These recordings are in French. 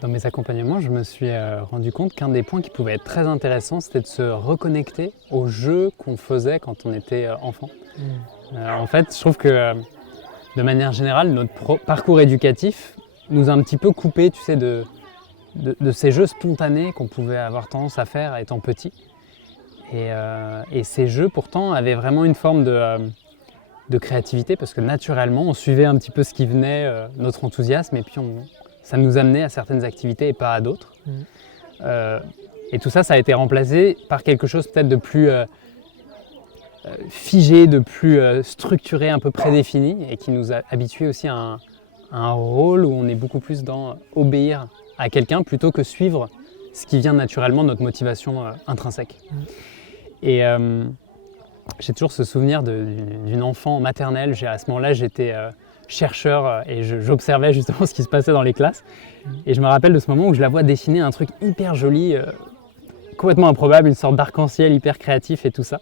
Dans mes accompagnements, je me suis rendu compte qu'un des points qui pouvait être très intéressant, c'était de se reconnecter aux jeux qu'on faisait quand on était enfant. En fait, je trouve que de manière générale, notre parcours éducatif nous a un petit peu coupé, tu sais, de ces jeux spontanés qu'on pouvait avoir tendance à faire étant petit. Et ces jeux, pourtant, avaient vraiment une forme de créativité parce que naturellement, on suivait un petit peu ce qui venait, notre enthousiasme, et puis ça nous amenait à certaines activités et pas à d'autres. Euh, et tout ça, ça a été remplacé par quelque chose peut-être de plus figé, de plus structuré, un peu prédéfini, et qui nous a habitués aussi à un rôle où on est beaucoup plus dans obéir à quelqu'un plutôt que suivre ce qui vient naturellement de notre motivation intrinsèque. Et j'ai toujours ce souvenir d'une enfant maternelle. À ce moment-là, j'étais chercheur et j'observais justement ce qui se passait dans les classes. Et je me rappelle de ce moment où je la vois dessiner un truc hyper joli, complètement improbable, une sorte d'arc-en-ciel hyper créatif et tout ça.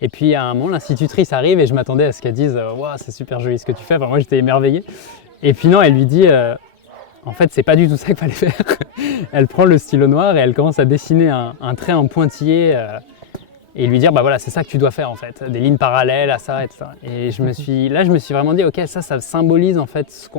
Et puis à un moment, l'institutrice arrive et je m'attendais à ce qu'elle dise « Waouh, c'est super joli ce que tu fais ». Enfin, moi, j'étais émerveillé. Et puis non, elle lui dit en fait, c'est pas du tout ça qu'il fallait faire. Elle prend le stylo noir et elle commence à dessiner un trait en pointillé et lui dire bah voilà, c'est ça que tu dois faire en fait, des lignes parallèles à ça et tout ça. Et je me suis vraiment dit ok, ça symbolise en fait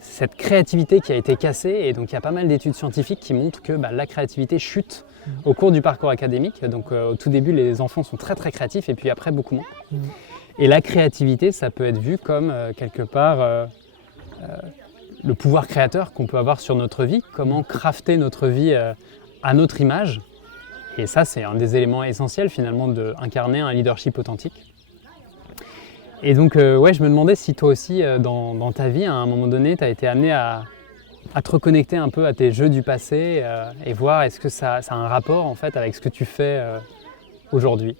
cette créativité qui a été cassée. Et donc il y a pas mal d'études scientifiques qui montrent que la créativité chute au cours du parcours académique. Donc au tout début, les enfants sont très très créatifs et puis après beaucoup moins. Et la créativité, ça peut être vu comme quelque part le pouvoir créateur qu'on peut avoir sur notre vie, comment crafter notre vie à notre image. Et ça, c'est un des éléments essentiels finalement d'incarner un leadership authentique. Et donc, ouais, je me demandais si toi aussi, dans ta vie, à un moment donné, tu as été amené à te reconnecter un peu à tes jeux du passé et voir est-ce que ça a un rapport en fait avec ce que tu fais aujourd'hui.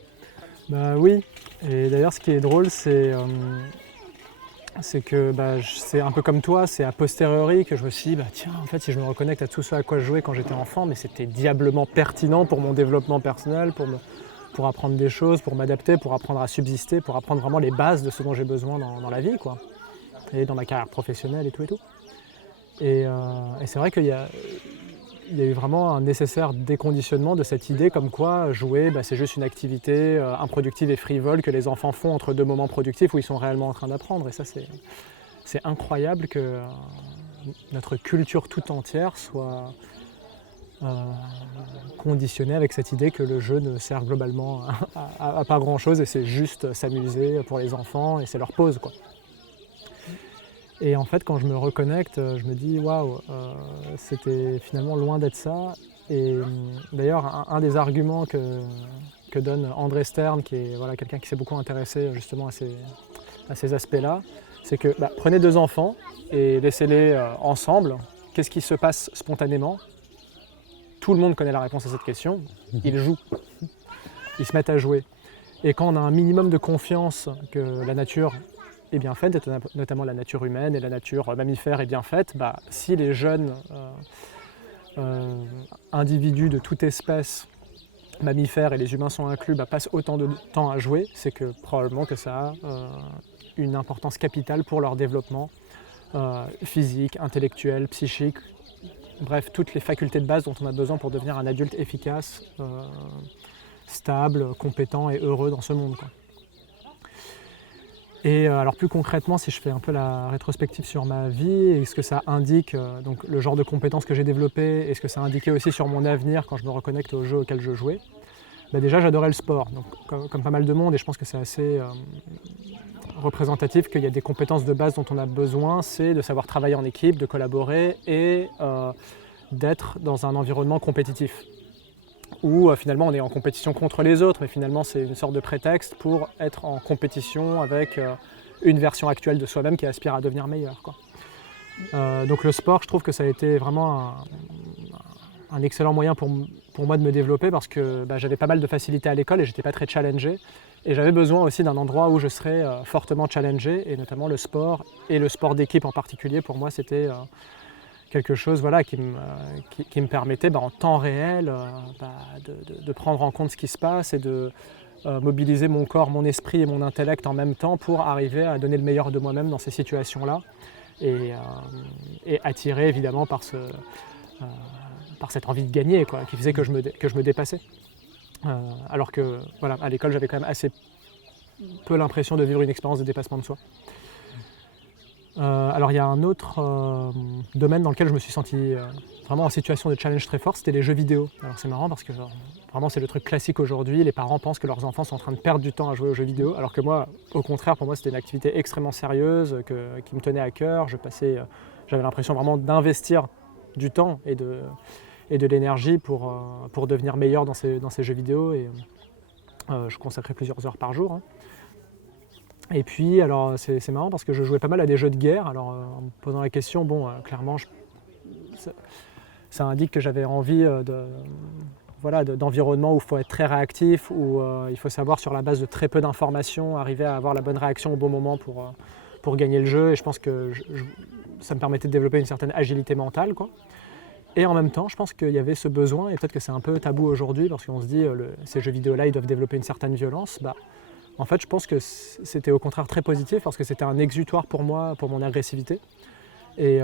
Bah oui, et d'ailleurs ce qui est drôle c'est que c'est un peu comme toi, c'est a posteriori que je me suis dit tiens, en fait si je me reconnecte à tout ce à quoi je jouais quand j'étais enfant, mais c'était diablement pertinent pour mon développement personnel, pour apprendre des choses, pour m'adapter, pour apprendre à subsister, pour apprendre vraiment les bases de ce dont j'ai besoin dans la vie, quoi, et dans ma carrière professionnelle et tout et tout. Et c'est vrai qu'il y a eu vraiment un nécessaire déconditionnement de cette idée comme quoi jouer, c'est juste une activité improductive et frivole que les enfants font entre deux moments productifs où ils sont réellement en train d'apprendre. Et ça, c'est incroyable que notre culture tout entière soit conditionnée avec cette idée que le jeu ne sert globalement à pas grand-chose et c'est juste s'amuser pour les enfants et c'est leur pause, quoi. Et en fait, quand je me reconnecte, je me dis waouh, c'était finalement loin d'être ça. Et d'ailleurs, un des arguments que donne André Stern, qui est quelqu'un qui s'est beaucoup intéressé justement à ces aspects-là, c'est que prenez deux enfants et laissez-les ensemble. Qu'est-ce qui se passe spontanément? Tout le monde connaît la réponse à cette question. Ils jouent. Ils se mettent à jouer. Et quand on a un minimum de confiance que la nature est bien faite, notamment la nature humaine et la nature mammifère est bien faite, si les jeunes individus de toute espèce, mammifères et les humains sont inclus, passent autant de temps à jouer, c'est que probablement que ça a une importance capitale pour leur développement physique, intellectuel, psychique, bref, toutes les facultés de base dont on a besoin pour devenir un adulte efficace, stable, compétent et heureux dans ce monde, quoi. Et alors plus concrètement, si je fais un peu la rétrospective sur ma vie et ce que ça indique, donc le genre de compétences que j'ai développées et ce que ça indiquait aussi sur mon avenir quand je me reconnecte aux jeux auxquels je jouais, déjà j'adorais le sport, donc, comme pas mal de monde, et je pense que c'est assez représentatif qu'il y a des compétences de base dont on a besoin, c'est de savoir travailler en équipe, de collaborer et d'être dans un environnement compétitif. Où finalement on est en compétition contre les autres, mais finalement c'est une sorte de prétexte pour être en compétition avec une version actuelle de soi-même qui aspire à devenir meilleure, quoi. Donc le sport, je trouve que ça a été vraiment un excellent moyen pour moi de me développer parce que j'avais pas mal de facilité à l'école et j'étais pas très challengé. Et j'avais besoin aussi d'un endroit où je serais fortement challengé, et notamment le sport, et le sport d'équipe en particulier, pour moi c'était quelque chose qui me permettait en temps réel de prendre en compte ce qui se passe et de mobiliser mon corps, mon esprit et mon intellect en même temps pour arriver à donner le meilleur de moi-même dans ces situations-là et attiré évidemment par par cette envie de gagner, quoi, qui faisait que je me dépassais. Alors que voilà, à l'école, j'avais quand même assez peu l'impression de vivre une expérience de dépassement de soi. Alors il y a un autre domaine dans lequel je me suis senti vraiment en situation de challenge très fort, c'était les jeux vidéo. Alors c'est marrant parce que vraiment c'est le truc classique aujourd'hui, les parents pensent que leurs enfants sont en train de perdre du temps à jouer aux jeux vidéo, alors que moi, au contraire, pour moi c'était une activité extrêmement sérieuse, qui me tenait à cœur. J'avais l'impression vraiment d'investir du temps et de l'énergie pour devenir meilleur dans ces jeux vidéo, et je consacrais plusieurs heures par jour. Et puis, alors c'est marrant parce que je jouais pas mal à des jeux de guerre. Alors, en me posant la question, clairement, ça indique que j'avais envie d'environnement où il faut être très réactif, où il faut savoir, sur la base de très peu d'informations, arriver à avoir la bonne réaction au bon moment pour gagner le jeu. Et je pense que ça me permettait de développer une certaine agilité mentale, quoi. Et en même temps, je pense qu'il y avait ce besoin, et peut-être que c'est un peu tabou aujourd'hui, parce qu'on se dit ces jeux vidéo-là, ils doivent développer une certaine violence. En fait, je pense que c'était au contraire très positif, parce que c'était un exutoire pour moi, pour mon agressivité. Et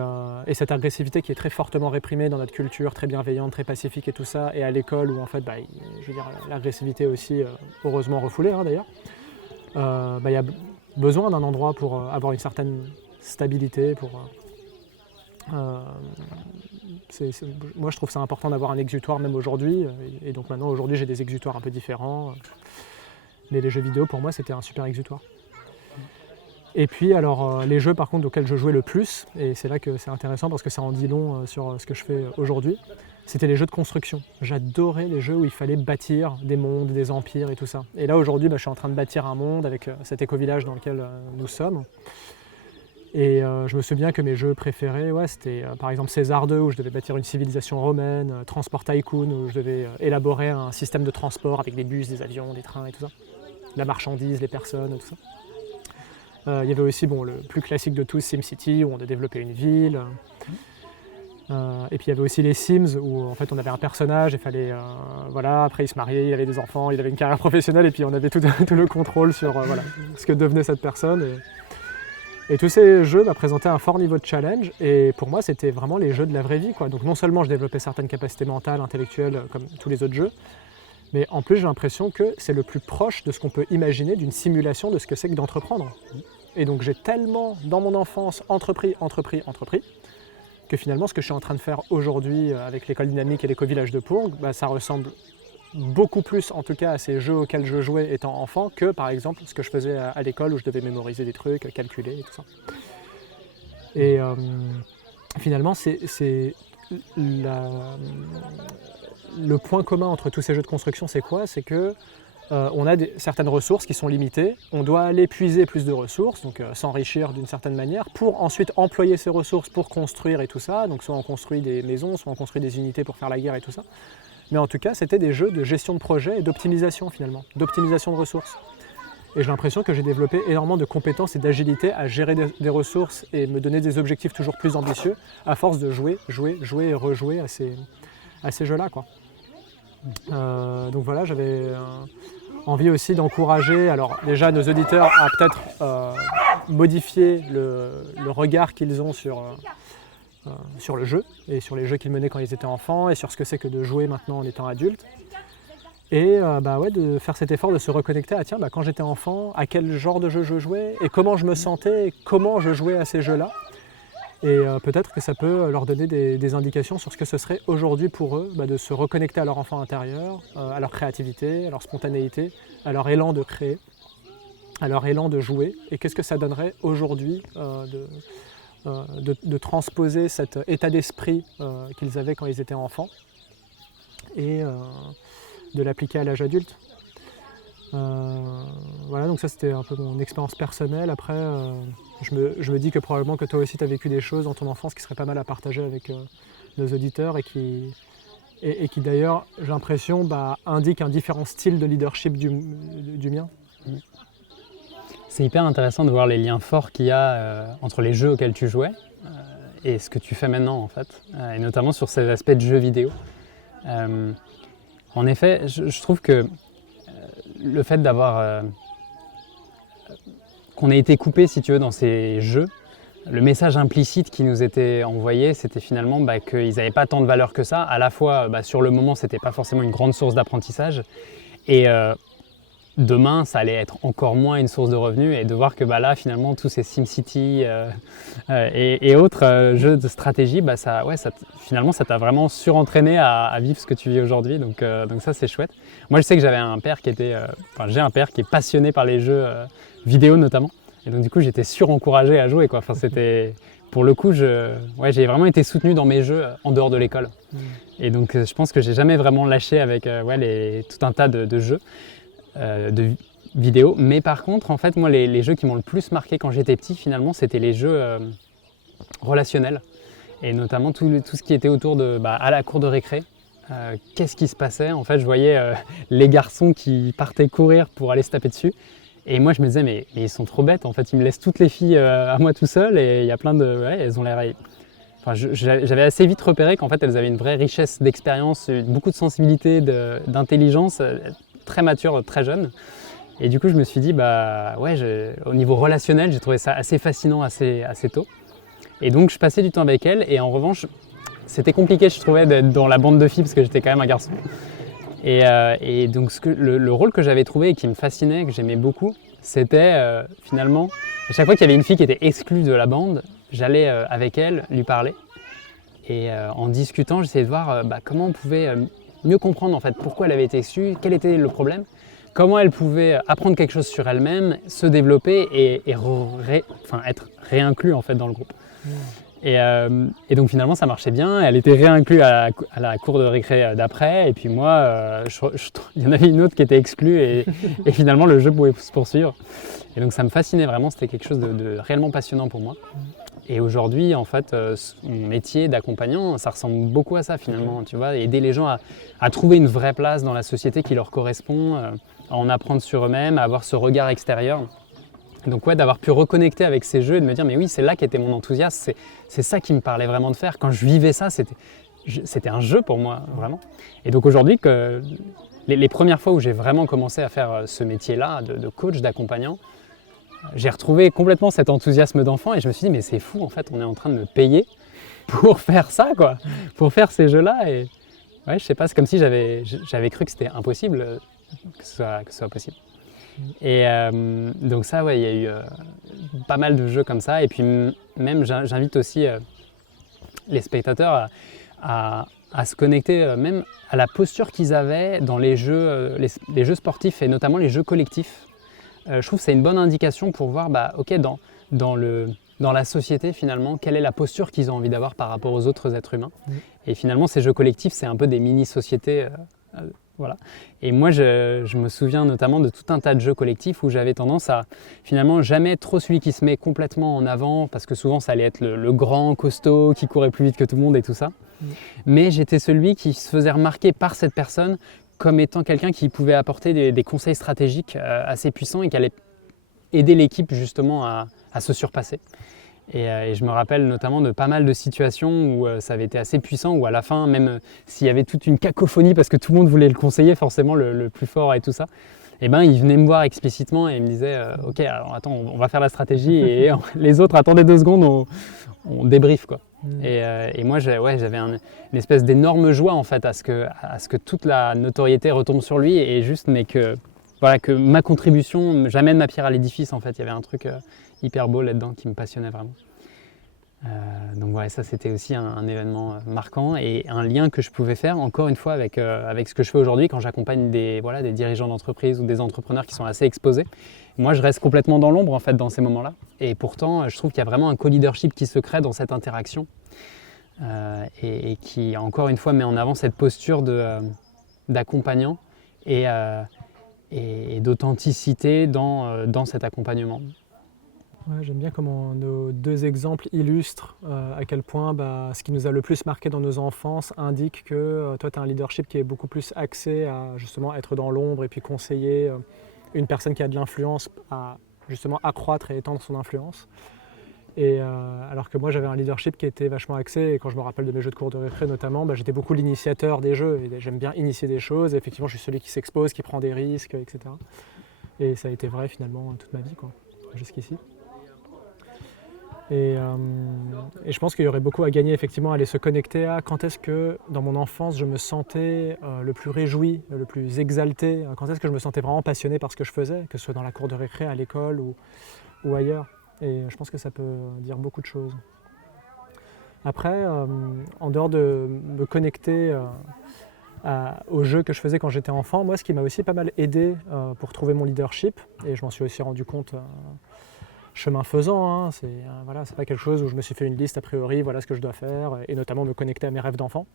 cette agressivité qui est très fortement réprimée dans notre culture, très bienveillante, très pacifique et tout ça, et à l'école où en fait, je veux dire, l'agressivité est aussi heureusement refoulée, hein, d'ailleurs, il y a besoin d'un endroit pour avoir une certaine stabilité, moi je trouve ça important d'avoir un exutoire même aujourd'hui, et donc maintenant aujourd'hui j'ai des exutoires un peu différents, mais les jeux vidéo pour moi c'était un super exutoire. Et puis alors les jeux par contre auxquels je jouais le plus, et c'est là que c'est intéressant parce que ça en dit long sur ce que je fais aujourd'hui, c'était les jeux de construction. J'adorais les jeux où il fallait bâtir des mondes, des empires et tout ça. Et là aujourd'hui je suis en train de bâtir un monde avec cet éco-village dans lequel nous sommes. Et je me souviens que mes jeux préférés, c'était par exemple César 2 où je devais bâtir une civilisation romaine, Transport Tycoon où je devais élaborer un système de transport avec des bus, des avions, des trains et tout ça. La marchandise, les personnes, tout ça. Il y avait aussi le plus classique de tous, SimCity, où on a développé une ville. Et puis il y avait aussi les Sims où en fait on avait un personnage et fallait après il se mariait, il avait des enfants, il avait une carrière professionnelle, et puis on avait tout le contrôle sur ce que devenait cette personne. Et tous ces jeux présentaient un fort niveau de challenge, et pour moi c'était vraiment les jeux de la vraie vie, quoi. Donc non seulement je développais certaines capacités mentales, intellectuelles, comme tous les autres jeux, mais en plus j'ai l'impression que c'est le plus proche de ce qu'on peut imaginer d'une simulation de ce que c'est que d'entreprendre. Et donc j'ai tellement, dans mon enfance, entrepris, que finalement ce que je suis en train de faire aujourd'hui avec l'école dynamique et l'éco-village de Pourgue, ça ressemble beaucoup plus en tout cas à ces jeux auxquels je jouais étant enfant que par exemple ce que je faisais à l'école où je devais mémoriser des trucs, calculer et tout ça. Et finalement c'est le point commun entre tous ces jeux de construction, c'est quoi? C'est que on a certaines ressources qui sont limitées, on doit aller puiser plus de ressources, donc s'enrichir d'une certaine manière, pour ensuite employer ces ressources pour construire et tout ça, donc soit on construit des maisons, soit on construit des unités pour faire la guerre et tout ça. Mais en tout cas, c'était des jeux de gestion de projet et d'optimisation finalement, d'optimisation de ressources. Et j'ai l'impression que j'ai développé énormément de compétences et d'agilité à gérer des ressources et me donner des objectifs toujours plus ambitieux à force de jouer et rejouer à ces jeux-là, quoi. Donc voilà, j'avais envie aussi d'encourager alors déjà nos auditeurs à peut-être modifier le regard qu'ils ont sur le jeu et sur les jeux qu'ils menaient quand ils étaient enfants et sur ce que c'est que de jouer maintenant en étant adulte. Et de faire cet effort de se reconnecter à quand j'étais enfant, à quel genre de jeu je jouais et comment je me sentais et comment je jouais à ces jeux-là. Et peut-être que ça peut leur donner des indications sur ce que ce serait aujourd'hui pour eux, de se reconnecter à leur enfant intérieur, à leur créativité, à leur spontanéité, à leur élan de créer, à leur élan de jouer. Et qu'est-ce que ça donnerait aujourd'hui de transposer cet état d'esprit qu'ils avaient quand ils étaient enfants et de l'appliquer à l'âge adulte. Voilà, donc ça c'était un peu mon expérience personnelle. Après, je me dis que probablement que toi aussi tu as vécu des choses dans ton enfance qui seraient pas mal à partager avec nos auditeurs et qui d'ailleurs, j'ai l'impression, indiquent un différent style de leadership du mien. C'est hyper intéressant de voir les liens forts qu'il y a entre les jeux auxquels tu jouais et ce que tu fais maintenant en fait, et notamment sur ces aspects de jeux vidéo. En effet, je trouve que le fait d'avoir qu'on ait été coupé, si tu veux, dans ces jeux, le message implicite qui nous était envoyé, c'était finalement qu'ils n'avaient pas tant de valeur que ça. À la fois, sur le moment, c'était pas forcément une grande source d'apprentissage. Et demain, ça allait être encore moins une source de revenus. Et de voir que là, finalement, tous ces SimCity et autres jeux de stratégie, finalement, ça t'a vraiment surentraîné à vivre ce que tu vis aujourd'hui. Donc ça, c'est chouette. Moi, je sais que j'avais un père qui était... j'ai un père qui est passionné par les jeux vidéo notamment. Et donc du coup, j'étais surencouragé à jouer, quoi. Enfin, c'était, pour le coup, j'ai vraiment été soutenu dans mes jeux en dehors de l'école. Et donc, je pense que j'ai jamais vraiment lâché avec tout un tas de jeux, de vidéos. Mais par contre, en fait, moi, les jeux qui m'ont le plus marqué quand j'étais petit, finalement, c'était les jeux relationnels. Et notamment tout ce qui était autour de, à la cour de récré. Qu'est-ce qui se passait? En fait, je voyais les garçons qui partaient courir pour aller se taper dessus. Et moi, je me disais, mais ils sont trop bêtes, en fait, ils me laissent toutes les filles à moi tout seul et il y a plein de... Ouais, elles ont l'air... Enfin, j'avais assez vite repéré qu'en fait, elles avaient une vraie richesse d'expérience, beaucoup de sensibilité, d'intelligence, très mature, très jeune. Et du coup, je me suis dit, au niveau relationnel, j'ai trouvé ça assez fascinant assez tôt. Et donc, je passais du temps avec elles et en revanche, c'était compliqué, je trouvais, d'être dans la bande de filles parce que j'étais quand même un garçon. Et donc le rôle que j'avais trouvé et qui me fascinait, que j'aimais beaucoup, c'était finalement, à chaque fois qu'il y avait une fille qui était exclue de la bande, j'allais avec elle lui parler. Et en discutant, j'essayais de voir comment on pouvait mieux comprendre en fait pourquoi elle avait été exclue, quel était le problème, comment elle pouvait apprendre quelque chose sur elle-même, se développer et être réinclue en fait dans le groupe. Et donc finalement ça marchait bien, elle était réinclue à la cour de récré d'après et puis moi il y en avait une autre qui était exclue et finalement le jeu pouvait se poursuivre. Et donc ça me fascinait vraiment, c'était quelque chose de réellement passionnant pour moi. Et aujourd'hui en fait mon métier d'accompagnant ça ressemble beaucoup à ça finalement, tu vois, aider les gens à trouver une vraie place dans la société qui leur correspond, à en apprendre sur eux-mêmes, à avoir ce regard extérieur. Donc d'avoir pu reconnecter avec ces jeux et de me dire mais oui, c'est là qu'était mon enthousiasme, c'est ça qui me parlait vraiment de faire. Quand je vivais ça, c'était un jeu pour moi, vraiment. Et donc aujourd'hui, les premières fois où j'ai vraiment commencé à faire ce métier-là de coach, d'accompagnant, j'ai retrouvé complètement cet enthousiasme d'enfant et je me suis dit mais c'est fou, en fait, on est en train de me payer pour faire ça, quoi, pour faire ces jeux-là. Et ouais, je sais pas, c'est comme si j'avais cru que c'était impossible que ce soit possible. Et donc ça, il y a eu pas mal de jeux comme ça. Et puis même, j'invite aussi les spectateurs à se connecter même à la posture qu'ils avaient dans les jeux sportifs et notamment les jeux collectifs. Je trouve que c'est une bonne indication pour voir, dans la société finalement, quelle est la posture qu'ils ont envie d'avoir par rapport aux autres êtres humains. Et finalement, ces jeux collectifs, c'est un peu des mini-sociétés. Voilà. Et moi, je me souviens notamment de tout un tas de jeux collectifs où j'avais tendance à finalement jamais être trop celui qui se met complètement en avant parce que souvent ça allait être le grand costaud qui courait plus vite que tout le monde et tout ça. Mais j'étais celui qui se faisait remarquer par cette personne comme étant quelqu'un qui pouvait apporter des conseils stratégiques assez puissants et qui allait aider l'équipe justement à se surpasser. Et je me rappelle notamment de pas mal de situations où ça avait été assez puissant, où à la fin, même s'il y avait toute une cacophonie parce que tout le monde voulait le conseiller, forcément le plus fort et tout ça, il venait me voir explicitement et il me disait ok, alors attends, on va faire la stratégie et les autres, attendez 2 secondes, on débrief, quoi. Et moi j'avais une espèce d'énorme joie en fait à ce que toute la notoriété retombe sur lui et juste que ma contribution, j'amène ma pierre à l'édifice en fait. Il y avait un truc hyper beau là-dedans qui me passionnait vraiment. Donc ça c'était aussi un événement marquant et un lien que je pouvais faire encore une fois avec ce que je fais aujourd'hui quand j'accompagne des dirigeants d'entreprise ou des entrepreneurs qui sont assez exposés. Moi je reste complètement dans l'ombre en fait dans ces moments-là et pourtant je trouve qu'il y a vraiment un co-leadership qui se crée dans cette interaction et qui encore une fois met en avant cette posture d'accompagnant et d'authenticité dans cet accompagnement. Ouais, j'aime bien comment nos 2 exemples illustrent à quel point ce qui nous a le plus marqué dans nos enfances indique que toi tu as un leadership qui est beaucoup plus axé à justement être dans l'ombre et puis conseiller une personne qui a de l'influence à justement accroître et étendre son influence. Et alors que moi j'avais un leadership qui était vachement axé, et quand je me rappelle de mes jeux de cours de récré notamment, j'étais beaucoup l'initiateur des jeux et j'aime bien initier des choses. Et effectivement je suis celui qui s'expose, qui prend des risques, etc. Et ça a été vrai finalement toute ma vie, quoi, jusqu'ici. Et je pense qu'il y aurait beaucoup à gagner effectivement à aller se connecter à quand est-ce que dans mon enfance je me sentais le plus réjoui, le plus exalté, quand est-ce que je me sentais vraiment passionné par ce que je faisais, que ce soit dans la cour de récré, à l'école ou ailleurs. Et je pense que ça peut dire beaucoup de choses. Après, en dehors de me connecter aux jeux que je faisais quand j'étais enfant, moi ce qui m'a aussi pas mal aidé pour trouver mon leadership, et je m'en suis aussi rendu compte chemin faisant, hein, c'est pas quelque chose où je me suis fait une liste a priori, voilà ce que je dois faire, et notamment me connecter à mes rêves d'enfant.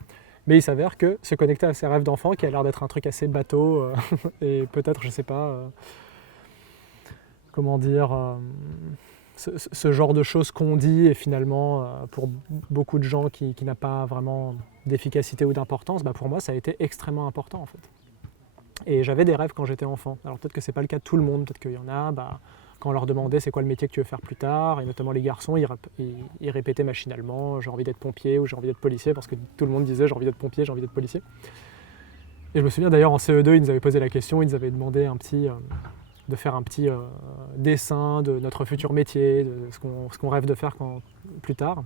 Mais il s'avère que se connecter à ses rêves d'enfant, qui a l'air d'être un truc assez bateau, et peut-être, je sais pas, comment dire, ce genre de choses qu'on dit, et finalement, pour beaucoup de gens qui n'a pas vraiment d'efficacité ou d'importance, pour moi ça a été extrêmement important en fait. Et j'avais des rêves quand j'étais enfant. Alors peut-être que c'est pas le cas de tout le monde, peut-être qu'il y en a, quand on leur demandait c'est quoi le métier que tu veux faire plus tard, et notamment les garçons, ils répétaient machinalement j'ai envie d'être pompier ou j'ai envie d'être policier, parce que tout le monde disait j'ai envie d'être pompier, j'ai envie d'être policier. Et je me souviens d'ailleurs en CE2, ils nous avaient posé la question, ils nous avaient demandé de faire un petit dessin de notre futur métier, de ce qu'on rêve de faire plus tard.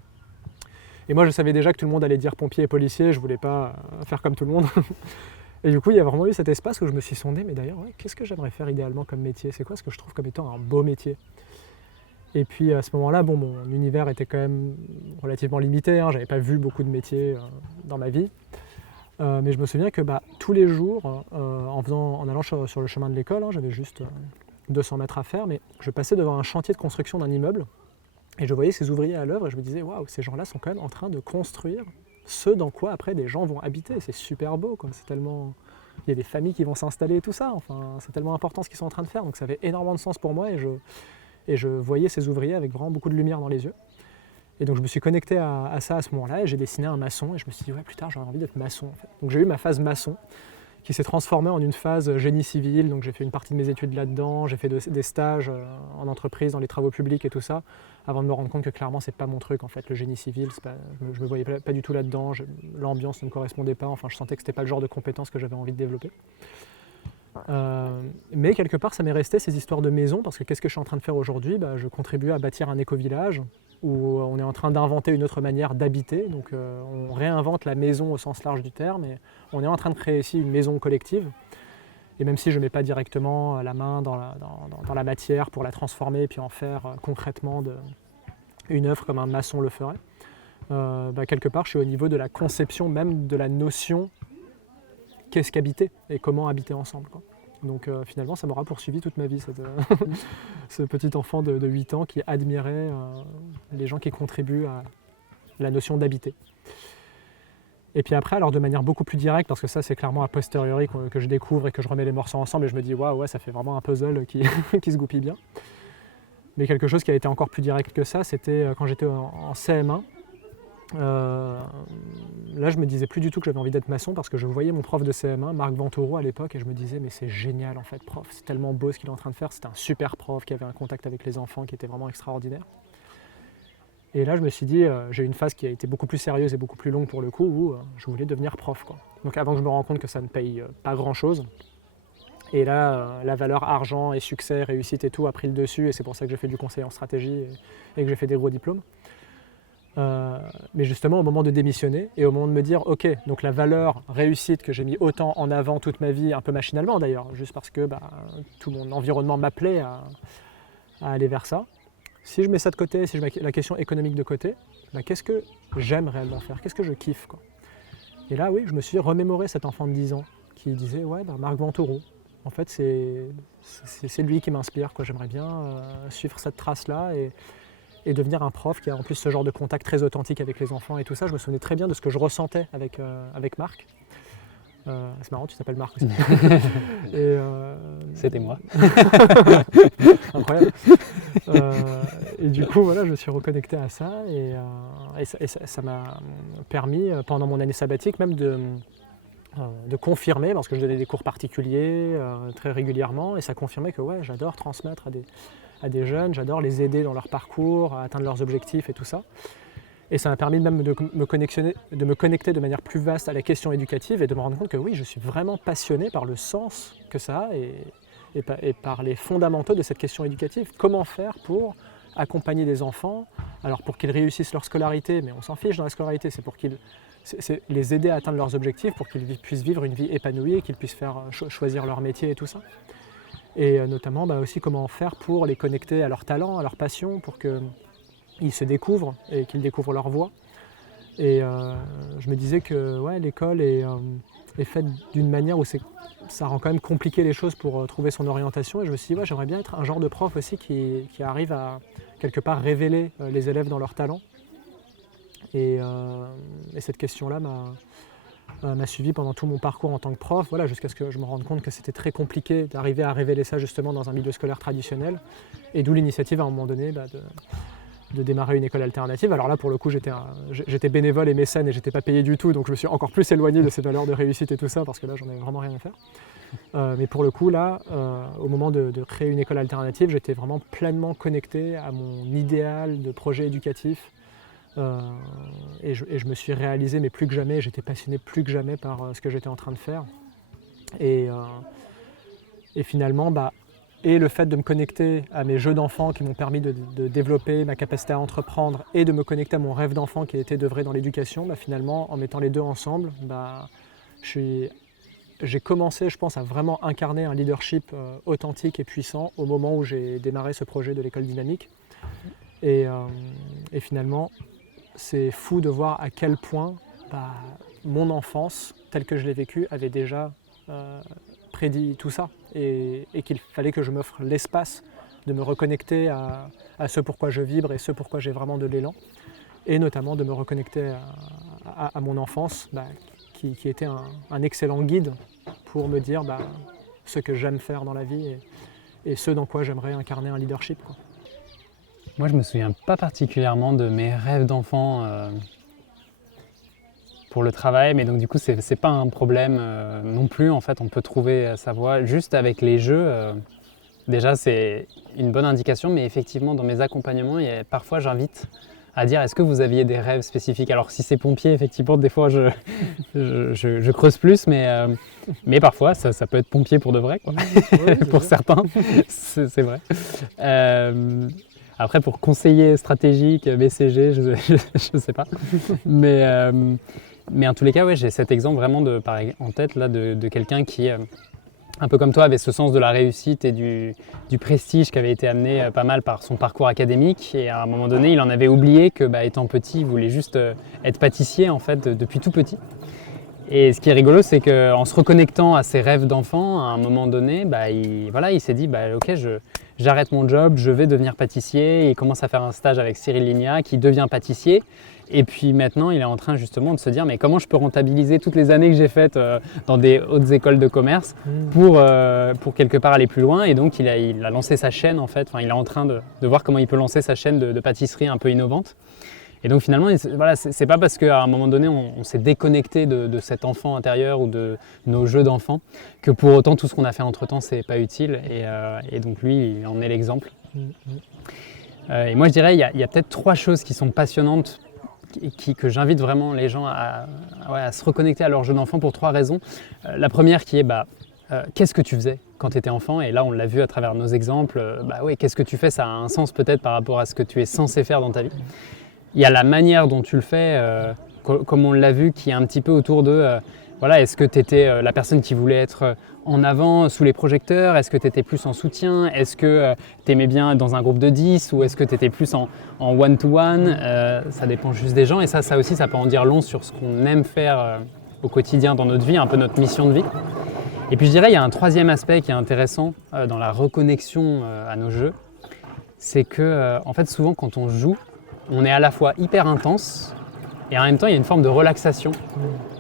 Et moi je savais déjà que tout le monde allait dire pompier et policier, je voulais pas faire comme tout le monde. Et du coup, il y a vraiment eu cet espace où je me suis sondé, mais d'ailleurs, qu'est-ce que j'aimerais faire idéalement comme métier? C'est quoi ce que je trouve comme étant un beau métier? Et puis à ce moment-là, mon univers était quand même relativement limité, hein, j'avais pas vu beaucoup de métiers dans ma vie. Mais je me souviens que tous les jours, en allant sur le chemin de l'école, hein, j'avais juste 200 mètres à faire, mais je passais devant un chantier de construction d'un immeuble, et je voyais ces ouvriers à l'œuvre, et je me disais, waouh, ces gens-là sont quand même en train de construire ce dans quoi après des gens vont habiter, c'est super beau, quoi. C'est tellement... Il y a des familles qui vont s'installer et tout ça, enfin, c'est tellement important ce qu'ils sont en train de faire, donc ça avait énormément de sens pour moi, et je voyais ces ouvriers avec vraiment beaucoup de lumière dans les yeux. Et donc je me suis connecté à ça à ce moment-là, et j'ai dessiné un maçon, et je me suis dit, ouais, plus tard j'aurais envie d'être maçon en fait. Donc j'ai eu ma phase maçon, qui s'est transformée en une phase génie civil, donc j'ai fait une partie de mes études là-dedans, j'ai fait des stages en entreprise, dans les travaux publics et tout ça, avant de me rendre compte que clairement c'est pas mon truc en fait, le génie civil, je me voyais pas du tout là-dedans, l'ambiance ne me correspondait pas, enfin je sentais que c'était pas le genre de compétences que j'avais envie de développer. Mais quelque part ça m'est resté ces histoires de maison, parce que qu'est-ce que je suis en train de faire aujourd'hui? Je contribue à bâtir un éco-village, où on est en train d'inventer une autre manière d'habiter, donc on réinvente la maison au sens large du terme, et on est en train de créer ici une maison collective. Et même si je ne mets pas directement la main dans la matière pour la transformer et puis en faire concrètement une œuvre comme un maçon le ferait, quelque part je suis au niveau de la conception même de la notion qu'est-ce qu'habiter et comment habiter ensemble, quoi. Donc finalement ça m'aura poursuivi toute ma vie, ce petit enfant de 8 ans qui admirait les gens qui contribuent à la notion d'habiter. Et puis après, alors de manière beaucoup plus directe, parce que ça c'est clairement a posteriori que je découvre et que je remets les morceaux ensemble et je me dis waouh, ouais, ça fait vraiment un puzzle qui se goupille bien. Mais quelque chose qui a été encore plus direct que ça, c'était quand j'étais en CM1. Là je me disais plus du tout que j'avais envie d'être maçon, parce que je voyais mon prof de CM1, Marc Ventoureau à l'époque, et je me disais mais c'est génial en fait prof, c'est tellement beau ce qu'il est en train de faire, c'était un super prof qui avait un contact avec les enfants qui était vraiment extraordinaire. Et là je me suis dit, j'ai eu une phase qui a été beaucoup plus sérieuse et beaucoup plus longue pour le coup, où je voulais devenir prof, quoi. Donc avant que je me rende compte que ça ne paye pas grand chose, et là la valeur argent et succès, réussite et tout a pris le dessus, et c'est pour ça que j'ai fait du conseil en stratégie et que j'ai fait des gros diplômes. Mais justement au moment de démissionner et au moment de me dire ok, donc la valeur réussite que j'ai mis autant en avant toute ma vie, un peu machinalement d'ailleurs, juste parce que tout mon environnement m'appelait à aller vers ça, si je mets ça de côté, si je mets la question économique de côté, qu'est-ce que j'aime réellement faire, qu'est-ce que je kiffe, quoi. Et là oui, je me suis remémoré cet enfant de 10 ans qui disait ouais, Marc Ventoureau, en fait c'est lui qui m'inspire, quoi. J'aimerais bien suivre cette trace là et devenir un prof qui a en plus ce genre de contact très authentique avec les enfants et tout ça. Je me souvenais très bien de ce que je ressentais avec Marc. C'est marrant, tu t'appelles Marc aussi. C'était moi. Incroyable. Et du coup, voilà, je me suis reconnecté à ça, et ça m'a permis, pendant mon année sabbatique, même de confirmer, parce que je donnais des cours particuliers très régulièrement, et ça confirmait que ouais, j'adore transmettre à des jeunes, j'adore les aider dans leur parcours, à atteindre leurs objectifs et tout ça. Et ça m'a permis même de me connecter de manière plus vaste à la question éducative et de me rendre compte que oui, je suis vraiment passionné par le sens que ça a et par les fondamentaux de cette question éducative. Comment faire pour accompagner des enfants, alors pour qu'ils réussissent leur scolarité, mais on s'en fiche dans la scolarité, c'est pour c'est les aider à atteindre leurs objectifs, pour qu'ils puissent vivre une vie épanouie, qu'ils puissent faire, choisir leur métier et tout ça. Et notamment aussi comment faire pour les connecter à leurs talents, à leurs passions, pour qu'ils se découvrent et qu'ils découvrent leur voie. Et je me disais que ouais, l'école est faite d'une manière où ça rend quand même compliqué les choses pour trouver son orientation. Et je me suis dit, ouais, j'aimerais bien être un genre de prof aussi qui arrive à quelque part révéler les élèves dans leurs talents. Et cette question-là m'a suivi pendant tout mon parcours en tant que prof, voilà, jusqu'à ce que je me rende compte que c'était très compliqué d'arriver à révéler ça justement dans un milieu scolaire traditionnel. Et d'où l'initiative à un moment donné de démarrer une école alternative. Alors là, pour le coup, j'étais bénévole et mécène et j'étais pas payé du tout, donc je me suis encore plus éloigné de ces valeurs de réussite et tout ça, parce que là, j'en avais vraiment rien à faire. Mais pour le coup, là, au moment de créer une école alternative, j'étais vraiment pleinement connecté à mon idéal de projet éducatif. Et je me suis réalisé, mais plus que jamais, j'étais passionné plus que jamais par ce que j'étais en train de faire. Et finalement, et le fait de me connecter à mes jeux d'enfant qui m'ont permis de développer ma capacité à entreprendre et de me connecter à mon rêve d'enfant qui était d'œuvrer dans l'éducation, finalement, en mettant les deux ensemble, j'ai commencé, je pense, à vraiment incarner un leadership authentique et puissant au moment où j'ai démarré ce projet de l'école dynamique. Et finalement, c'est fou de voir à quel point mon enfance, telle que je l'ai vécue, avait déjà prédit tout ça. Et qu'il fallait que je m'offre l'espace de me reconnecter à ce pourquoi je vibre et ce pourquoi j'ai vraiment de l'élan. Et notamment de me reconnecter à mon enfance, qui était un excellent guide pour me dire ce que j'aime faire dans la vie et ce dans quoi j'aimerais incarner un leadership, quoi. Moi, je me souviens pas particulièrement de mes rêves d'enfant pour le travail, mais donc du coup, c'est pas un problème non plus. En fait, on peut trouver sa voie juste avec les jeux. Déjà, c'est une bonne indication, mais effectivement, dans mes accompagnements, parfois, j'invite à dire est-ce que vous aviez des rêves spécifiques? Alors, si c'est pompier, effectivement, des fois, je creuse plus, mais parfois, ça peut être pompier pour de vrai, quoi. Oui, pour certains, c'est vrai. Après, pour conseiller stratégique, BCG, je sais pas. Mais en tous les cas, ouais, j'ai cet exemple vraiment en tête là, de quelqu'un qui, un peu comme toi, avait ce sens de la réussite et du prestige qui avait été amené pas mal par son parcours académique. Et à un moment donné, il en avait oublié que, étant petit, il voulait juste être pâtissier en fait, depuis tout petit. Et ce qui est rigolo, c'est qu'en se reconnectant à ses rêves d'enfant, à un moment donné, il s'est dit ok, j'arrête mon job, je vais devenir pâtissier. Et il commence à faire un stage avec Cyril Lignac, qui devient pâtissier. Et puis maintenant, il est en train justement de se dire mais comment je peux rentabiliser toutes les années que j'ai faites dans des hautes écoles de commerce pour quelque part aller plus loin. Et donc il a lancé sa chaîne en fait. Enfin, il est en train de voir comment il peut lancer sa chaîne de pâtisserie un peu innovante. Et donc finalement, c'est pas parce qu'à un moment donné, on s'est déconnecté de cet enfant intérieur ou de nos jeux d'enfant que pour autant tout ce qu'on a fait entre-temps, c'est pas utile. Et donc lui, il en est l'exemple. Et moi, je dirais, il y a peut-être 3 choses qui sont passionnantes que j'invite vraiment les gens à se reconnecter à leur jeu d'enfant pour 3 raisons. La première qui est qu'est-ce que tu faisais quand tu étais enfant? Et là, on l'a vu à travers nos exemples. Qu'est-ce que tu fais? Ça a un sens peut-être par rapport à ce que tu es censé faire dans ta vie. Il y a la manière dont tu le fais, comme on l'a vu, qui est un petit peu autour de est-ce que tu étais la personne qui voulait être en avant sous les projecteurs? Est-ce que tu étais plus en soutien? Est-ce que tu aimais bien dans un groupe de 10 ou est-ce que tu étais plus en one-to-one? Ça dépend juste des gens et ça aussi, ça peut en dire long sur ce qu'on aime faire au quotidien dans notre vie, un peu notre mission de vie. Et puis je dirais, il y a un 3e aspect qui est intéressant dans la reconnexion à nos jeux. C'est que, en fait, souvent quand on joue, on est à la fois hyper intense et en même temps il y a une forme de relaxation.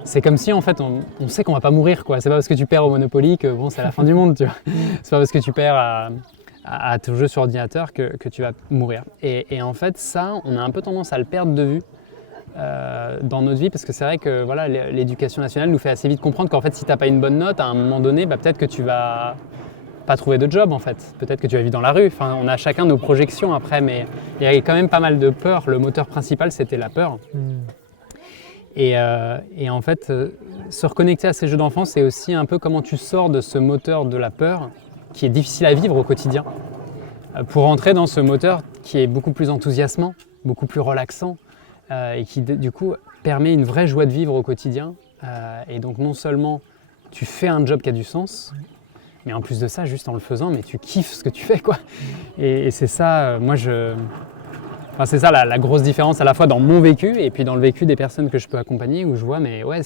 C'est comme si en fait on sait qu'on va pas mourir, quoi. C'est pas parce que tu perds au Monopoly que c'est la fin du monde, tu vois. C'est pas parce que tu perds à ton jeu sur ordinateur que tu vas mourir. Et en fait ça, on a un peu tendance à le perdre de vue dans notre vie parce que c'est vrai que l'éducation nationale nous fait assez vite comprendre qu'en fait si t'as pas une bonne note, à un moment donné, peut-être que tu vas pas trouver de job en fait. Peut-être que tu vas vivre dans la rue. Enfin, on a chacun nos projections après, mais il y avait quand même pas mal de peur. Le moteur principal, c'était la peur. Et en fait, se reconnecter à ces jeux d'enfants, c'est aussi un peu comment tu sors de ce moteur de la peur qui est difficile à vivre au quotidien. pour entrer dans ce moteur qui est beaucoup plus enthousiasmant, beaucoup plus relaxant et qui du coup permet une vraie joie de vivre au quotidien. Et donc non seulement tu fais un job qui a du sens, mais en plus de ça, juste en le faisant, mais tu kiffes ce que tu fais, quoi. Et c'est ça, enfin, c'est ça la grosse différence à la fois dans mon vécu et puis dans le vécu des personnes que je peux accompagner, où je vois, mais ouais,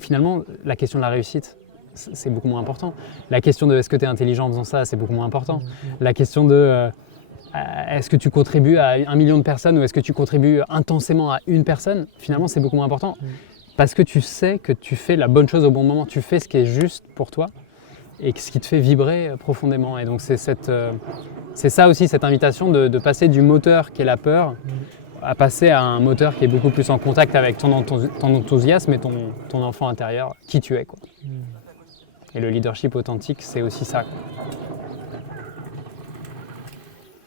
finalement, la question de la réussite, c'est beaucoup moins important. La question de est-ce que tu es intelligent en faisant ça, c'est beaucoup moins important. La question de est-ce que tu contribues à 1 million de personnes ou est-ce que tu contribues intensément à une personne, finalement, c'est beaucoup moins important. Parce que tu sais que tu fais la bonne chose au bon moment, tu fais ce qui est juste pour toi et ce qui te fait vibrer profondément. Et donc c'est ça aussi, cette invitation de passer du moteur qui est la peur à passer à un moteur qui est beaucoup plus en contact avec ton enthousiasme et ton enfant intérieur, qui tu es, quoi. Et le leadership authentique, c'est aussi ça.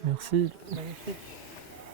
Merci. Magnifique.